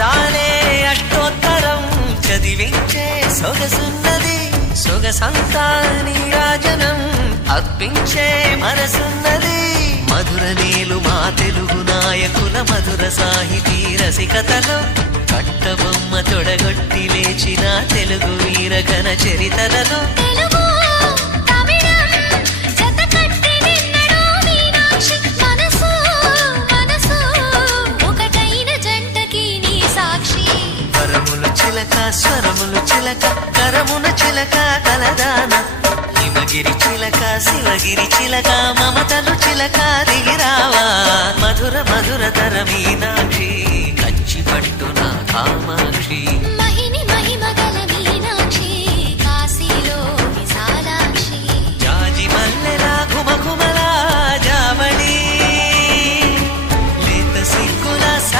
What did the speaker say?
అందాలే అష్టోత్తరం చదివించే సొగసున్నది సొగసంతా నీరాజనం అర్పించే మనసున్నది మధుర నీలు మా తెలుగు నాయకుల మధుర సాహితీ రసికతలో కట్టబొమ్మ తొడగొట్టి లేచిన తెలుగు వీర ఘన చరితలలో స్వరములు చిలక కరమున చిలక కలదాన హిమగిరి చిలక శివగిరి చిలక మమతలు చిలక దిగిరావా మధుర మధుర తర మీనాక్షి